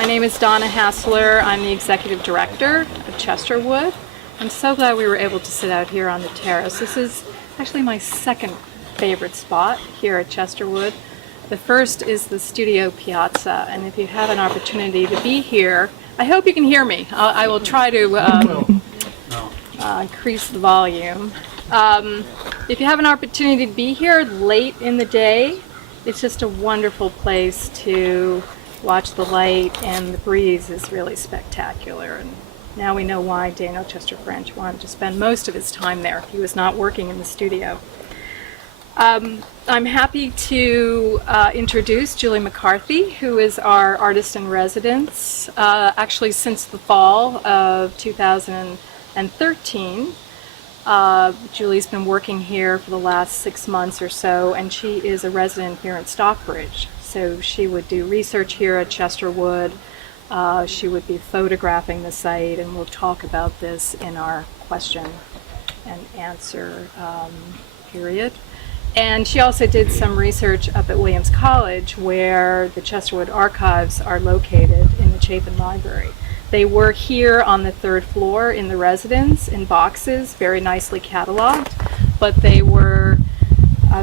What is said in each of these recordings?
My name is Donna Hassler. I'm the Executive Director of Chesterwood. I'm so glad we were able to sit out here on the terrace. This is actually my second favorite spot here at Chesterwood. The first is the studio piazza, and if you have an opportunity to be here, I hope you can hear me. I will try to increase the volume. If you have an opportunity to be here late in the day, it's just a wonderful place to watch the light, and the breeze is really spectacular. And now we know why Daniel Chester French wanted to spend most of his time there. He was not working in the studio. I'm happy to introduce Julie McCarthy, who is our artist in residence, actually since the fall of 2013. Julie's been working here for the last 6 months or so, and she is a resident here in Stockbridge. So she would do research here at Chesterwood. She would be photographing the site, and we'll talk about this in our question and answer period. And she also did some research up at Williams College, where the Chesterwood archives are located in the Chapin Library. They were here on the 3rd floor in the residence in boxes, very nicely cataloged, but they were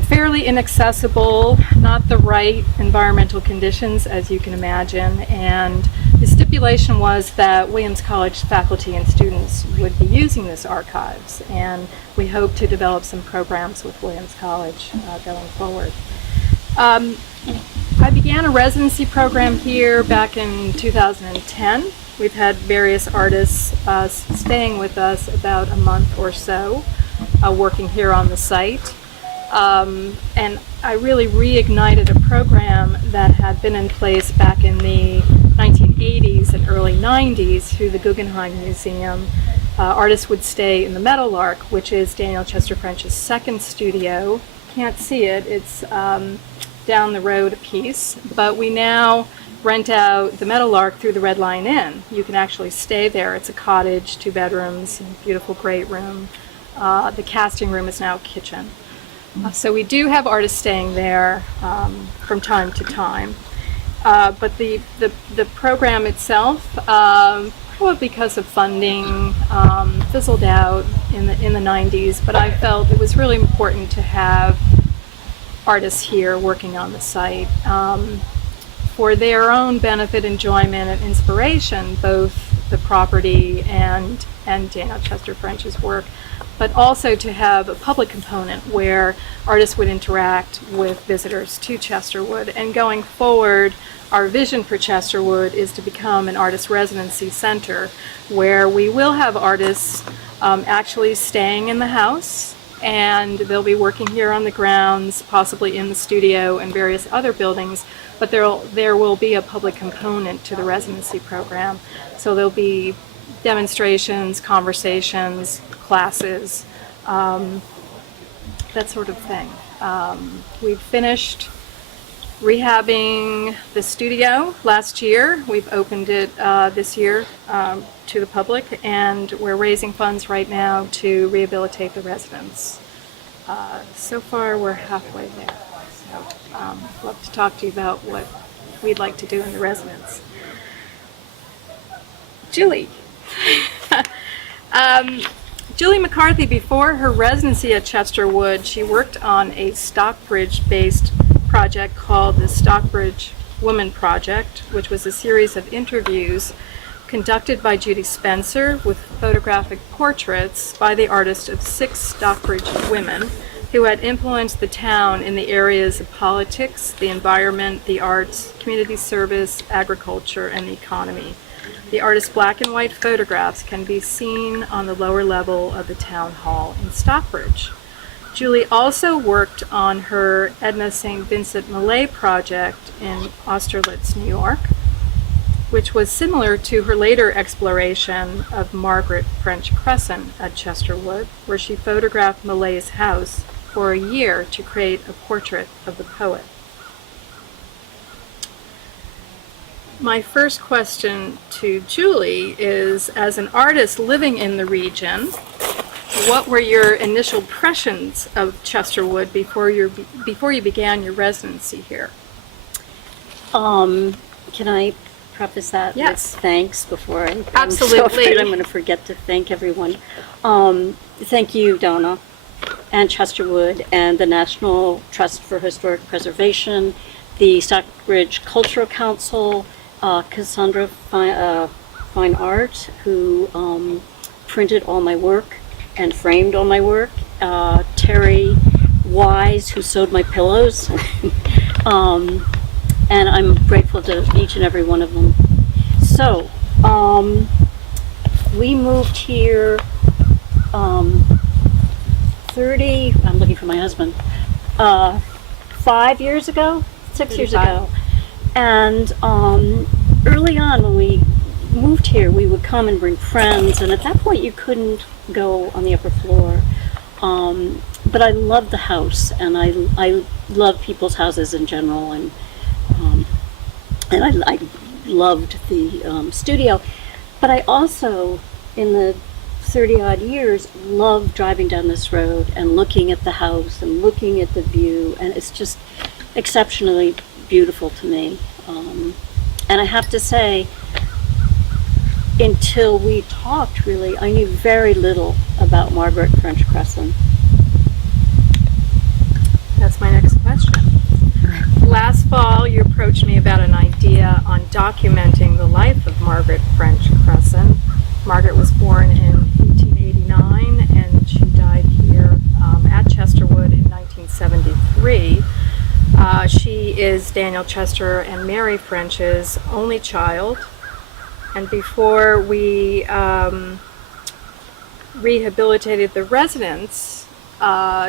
fairly inaccessible, not the right environmental conditions, as you can imagine, and the stipulation was that Williams College faculty and students would be using this archives, and we hope to develop some programs with Williams College going forward. I began a residency program here back in 2010. We've had various artists staying with us about a month or so, working here on the site. And I really reignited a program that had been in place back in the 1980s and early 90s through the Guggenheim Museum. Artists would stay in the Meadowlark, which is Daniel Chester French's second studio. Can't see it, it's down the road a piece, but we now rent out the Meadowlark through the Red Lion Inn. You can actually stay there. It's a cottage, 2 bedrooms, beautiful great room. The casting room is now a kitchen. So we do have artists staying there from time to time. But the program itself, probably because of funding, fizzled out in the 90s, but I felt it was really important to have artists here working on the site for their own benefit, enjoyment, and inspiration, both the property and Daniel Chester French's work, but also to have a public component where artists would interact with visitors to Chesterwood. And going forward, our vision for Chesterwood is to become an artist residency center where we will have artists actually staying in the house, and they'll be working here on the grounds, possibly in the studio and various other buildings, but there will be a public component to the residency program. So there'll be demonstrations, conversations, classes, that sort of thing. We've finished rehabbing the studio last year. We've opened it this year to the public, and we're raising funds right now to rehabilitate the residence. So far we're halfway there. So I'd love to talk to you about what we'd like to do in the residence. Julie. Julie McCarthy, before her residency at Chesterwood, she worked on a Stockbridge-based project called the Stockbridge Woman Project, which was a series of interviews conducted by Judy Spencer with photographic portraits by the artist of 6 Stockbridge women who had influenced the town in the areas of politics, the environment, the arts, community service, agriculture, and the economy. The artist's black and white photographs can be seen on the lower level of the town hall in Stockbridge. Julie also worked on her Edna St. Vincent Millay project in Austerlitz, New York, which was similar to her later exploration of Margaret French Crescent at Chesterwood, where she photographed Millay's house for a year to create a portrait of the poet. My first question to Julie is, as an artist living in the region, what were your initial impressions of Chesterwood before you began your residency here? Can I preface that Yes. with thanks before I'm Absolutely. so afraid I'm going to forget to thank everyone. Thank you, Donna, and Chesterwood, and the National Trust for Historic Preservation, the Stockbridge Cultural Council, Cassandra Fine Art, who printed all my work and framed all my work, Terry Wise, who sewed my pillows, and I'm grateful to each and every one of them. So, we moved here 30, I'm looking for my husband, 5 years ago, 6 years 35. ago. And early on when we moved here, we would come and bring friends, and at that point you couldn't go on the upper floor. But I loved the house, and I love people's houses in general, and I loved the studio. But I also, in the 30-odd years, love driving down this road and looking at the house and looking at the view, and it's just exceptionally beautiful to me. And I have to say, until we talked, really, I knew very little about Margaret French Cresson. That's my next question. Last fall, you approached me about an idea on documenting the life of Margaret French Cresson. Margaret was born in 1889, and she died here at Chesterwood in 1973. She is Daniel Chester and Mary French's only child. And before we rehabilitated the residence,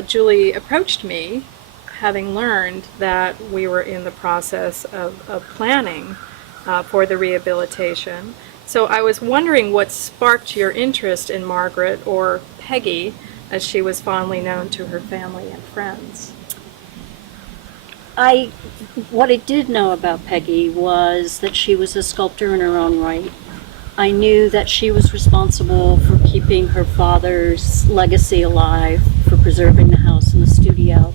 Julie approached me, having learned that we were in the process of planning for the rehabilitation. So I was wondering what sparked your interest in Margaret, or Peggy, as she was fondly known to her family and friends. What I did know about Peggy was that she was a sculptor in her own right. I knew that she was responsible for keeping her father's legacy alive, for preserving the house and the studio.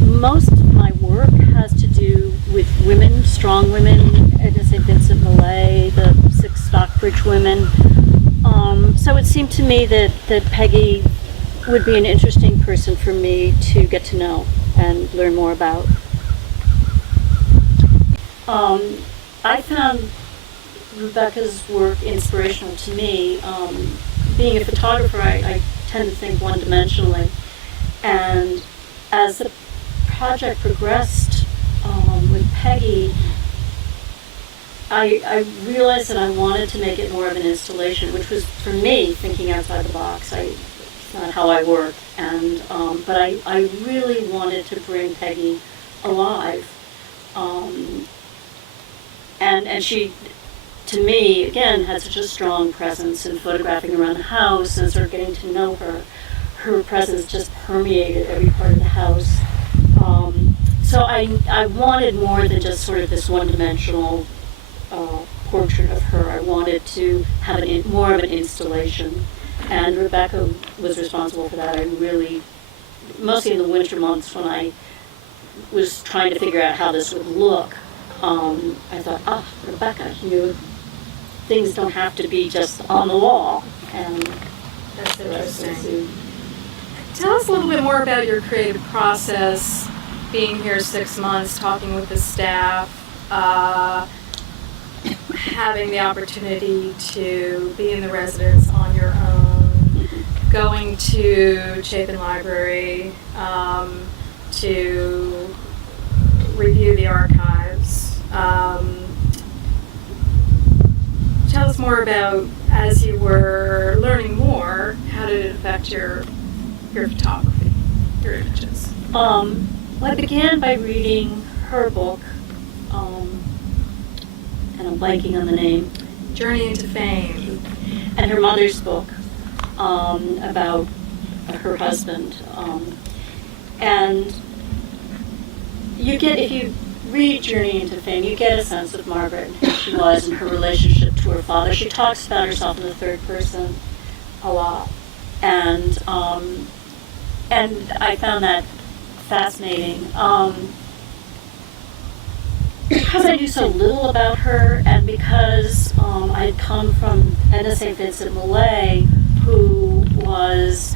Most of my work has to do with women, strong women, at St. Vincent Millay, the 6 Stockbridge women. So it seemed to me that Peggy would be an interesting person for me to get to know and learn more about. I found Rebecca's work inspirational to me. Being a photographer, I tend to think one-dimensionally. And as the project progressed with Peggy, I realized that I wanted to make it more of an installation, which was, for me, thinking outside the box. It's not how I work. And but I really wanted to bring Peggy alive. And she, to me, again, had such a strong presence in photographing around the house and sort of getting to know her. Her presence just permeated every part of the house. So I wanted more than just sort of this one-dimensional portrait of her. I wanted to have more of an installation. And Rebecca was responsible for that. I really, mostly in the winter months when I was trying to figure out how this would look, I thought, Rebecca, things don't have to be just on the wall. And That's interesting. Tell us a little bit more about your creative process, being here 6 months, talking with the staff, having the opportunity to be in the residence on your own, going to Chapin Library to review the archives. Tell us more about, as you were learning more, how did it affect your photography, your images? Well, I began by reading her book, and I'm blanking on the name, Journey into Fame. and her mother's book about her husband. And if you read Journey into Fame, you get a sense of Margaret, who she was, and her relationship to her father. She talks about herself in the third person a lot. And I found that fascinating. because I knew so little about her, and because I had come from Edna St. Vincent Millay, who was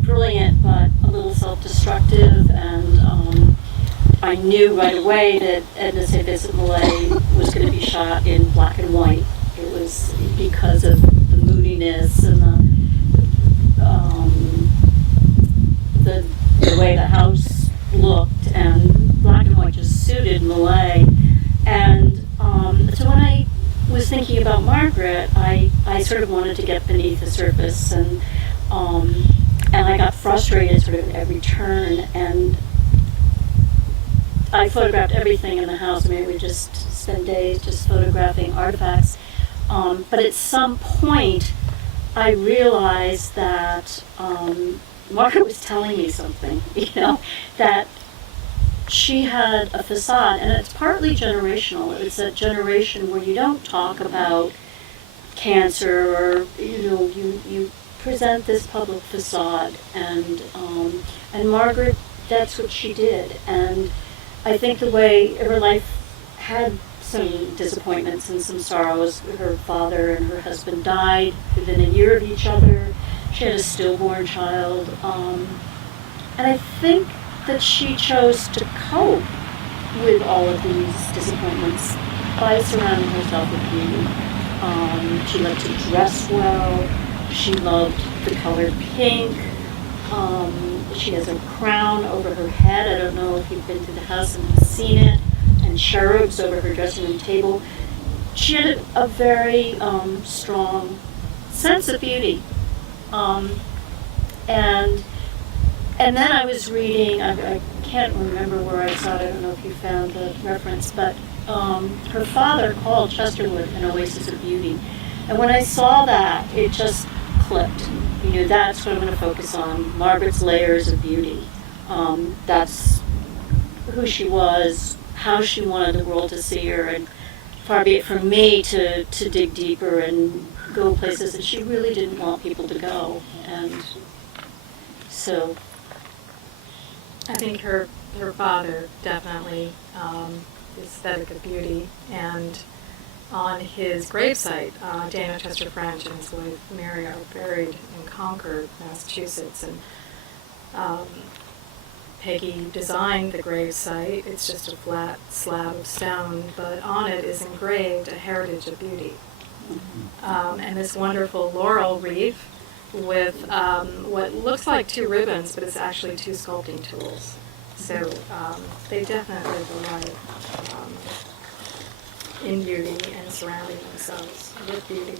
brilliant but a little self-destructive, and I knew right away that Edna St. Vincent Millay was going to be shot in black and white. It was because of the moodiness and the way the house looked, and black and white just suited Millay. And so when I was thinking about Margaret, I sort of wanted to get beneath the surface, and I got frustrated sort of at every turn, and I photographed everything in the house. I mean, we just spend days just photographing artifacts. But at some point, I realized that Margaret was telling me something, that she had a facade, and it's partly generational. It's a generation where you don't talk about cancer, or you present this public facade, and Margaret, that's what she did. And I think the way her life had some disappointments and some sorrows. Her father and her husband died within a year of each other. She had a stillborn child, and I think that she chose to cope with all of these disappointments by surrounding herself with beauty. She loved to dress well. She loved the color pink. She has a crown over her head. I don't know if you've been to the house and seen it, and cherubs over her dressing room table. She had a very strong sense of beauty. And then I was reading, I can't remember where I saw it, I don't know if you found the reference, but her father called Chesterwood an Oasis of Beauty. And when I saw that, it just clicked. That's what I'm going to focus on, Margaret's layers of beauty. That's who she was, how she wanted the world to see her, and far be it from me to dig deeper and go places that she really didn't want people to go. And so I think her father definitely the aesthetic of beauty, and on his gravesite, Daniel Chester French and his wife Mary are buried in Concord, Massachusetts, and Peggy designed the gravesite. It's just a flat slab of stone, but on it is engraved a heritage of beauty, and this wonderful laurel wreath with what looks like two ribbons, but it's actually two sculpting tools. So they definitely delight in beauty and surrounding themselves with beauty.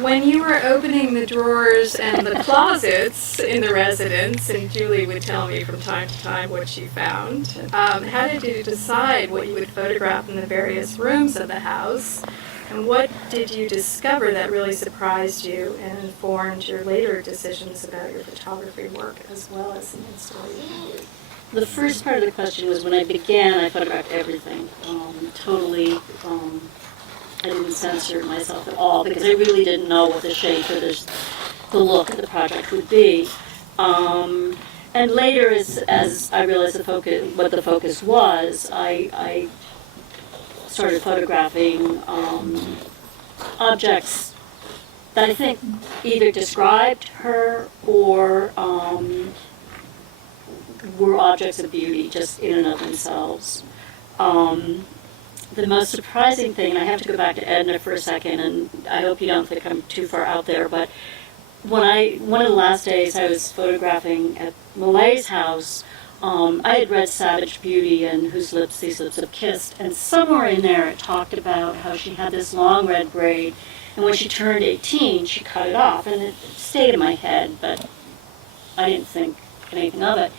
When you were opening the drawers and the closets in the residence, and Julie would tell me from time to time what she found, how did you decide what you would photograph in the various rooms of the house? And what did you discover that really surprised you and informed your later decisions about your photography work as well as in installation? the first part of the question was when I began, I photographed everything. Totally, I didn't censor myself at all because I really didn't know what the shape or the look of the project would be. And later, as I realized what the focus was, I started photographing objects that I think either described her or were objects of beauty just in and of themselves. The most surprising thing, and I have to go back to Edna for a second, and I hope you don't think I'm too far out there, but one of the last days I was photographing at Millay's house, I had read Savage Beauty and Whose Lips These Lips Have Kissed, and somewhere in there it talked about how she had this long red braid, and when she turned 18, she cut it off, and it stayed in my head, but I didn't think anything of it.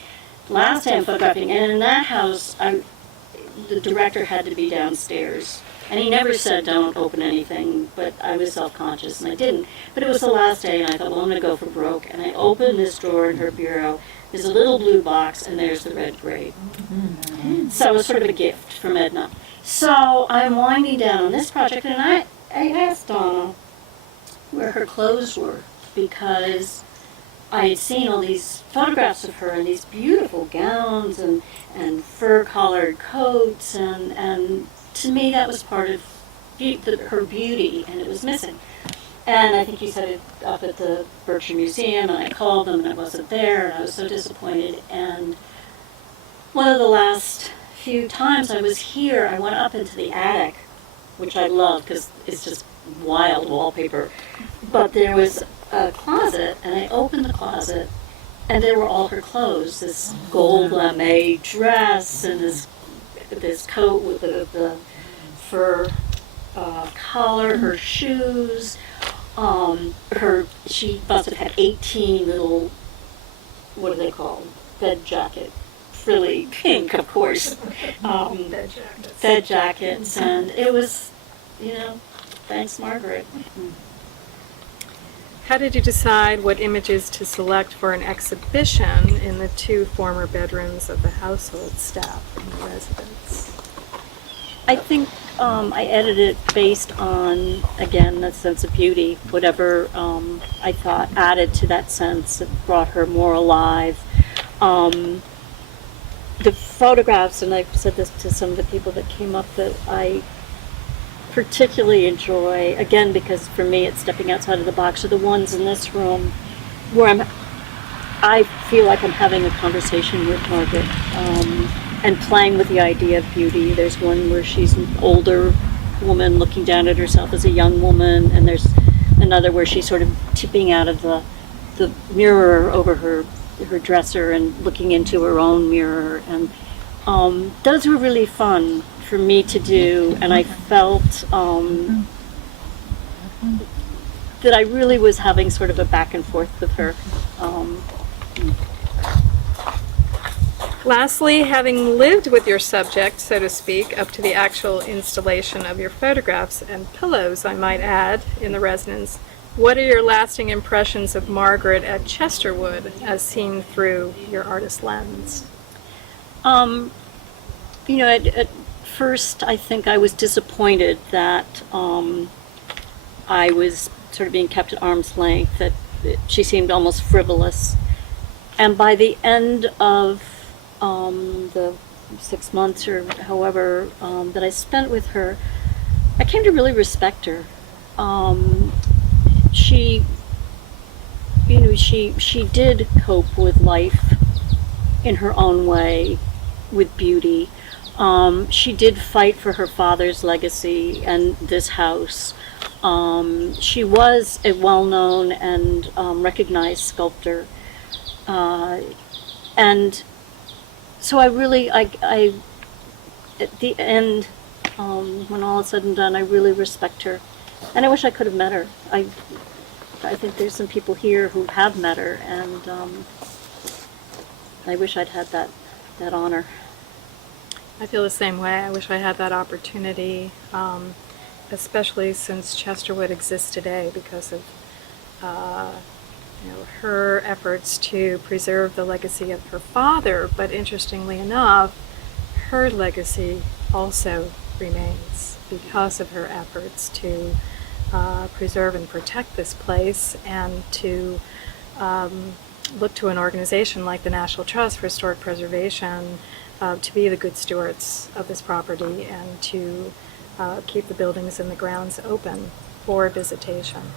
Last day I'm photographing, and in that house, the director had to be downstairs. And he never said don't open anything, but I was self-conscious and I didn't. But it was the last day and I thought, well, I'm going to go for broke. And I opened this drawer in her bureau. There's a little blue box and there's the red braid. Mm-hmm. So it was sort of a gift from Edna. So I'm winding down on this project and I asked Donna where her clothes were because I had seen all these photographs of her in these beautiful gowns and fur-collared coats, and to me that was part of her beauty, and it was missing. And I think you said it up at the Berkshire Museum, and I called them, and I wasn't there, and I was so disappointed. And one of the last few times I was here, I went up into the attic, which I love because it's just wild wallpaper. But there was a closet, and I opened the closet, and there were all her clothes, this gold lame dress and this coat with the fur collar, her shoes. She must have had 18 little, what do they call them? Bed jacket, frilly pink, of course. Bed jackets, and it was, thanks, Margaret. How did you decide what images to select for an exhibition in the 2 former bedrooms of the household staff in the residence? I think I edited it based on, again, that sense of beauty. Whatever I thought added to that sense, it brought her more alive. The photographs, and I've said this to some of the people that came up, that I particularly enjoy, again, because for me it's stepping outside of the box, are the ones in this room where I feel like I'm having a conversation with Margaret. And playing with the idea of beauty. There's one where she's an older woman looking down at herself as a young woman, and there's another where she's sort of tipping out of the mirror over her dresser and looking into her own mirror. And those were really fun for me to do, and I felt that I really was having sort of a back and forth with her. Lastly, having lived with your subject, so to speak, up to the actual installation of your photographs and pillows, I might add, in the residence, what are your lasting impressions of Margaret at Chesterwood as seen through your artist lens? At first I think I was disappointed that I was sort of being kept at arm's length, that she seemed almost frivolous. And by the end of the 6 months or however that I spent with her, I came to really respect her. She did cope with life in her own way, with beauty. She did fight for her father's legacy and this house. She was a well-known and recognized sculptor. And so I really, at the end, when all is said and done, I really respect her. And I wish I could have met her. I think there's some people here who have met her, and I wish I'd had that honor. I feel the same way. I wish I had that opportunity, especially since Chesterwood exists today because of her efforts to preserve the legacy of her father, but interestingly enough, her legacy also remains because of her efforts to preserve and protect this place, and to look to an organization like the National Trust for Historic Preservation to be the good stewards of this property and to keep the buildings and the grounds open for visitation.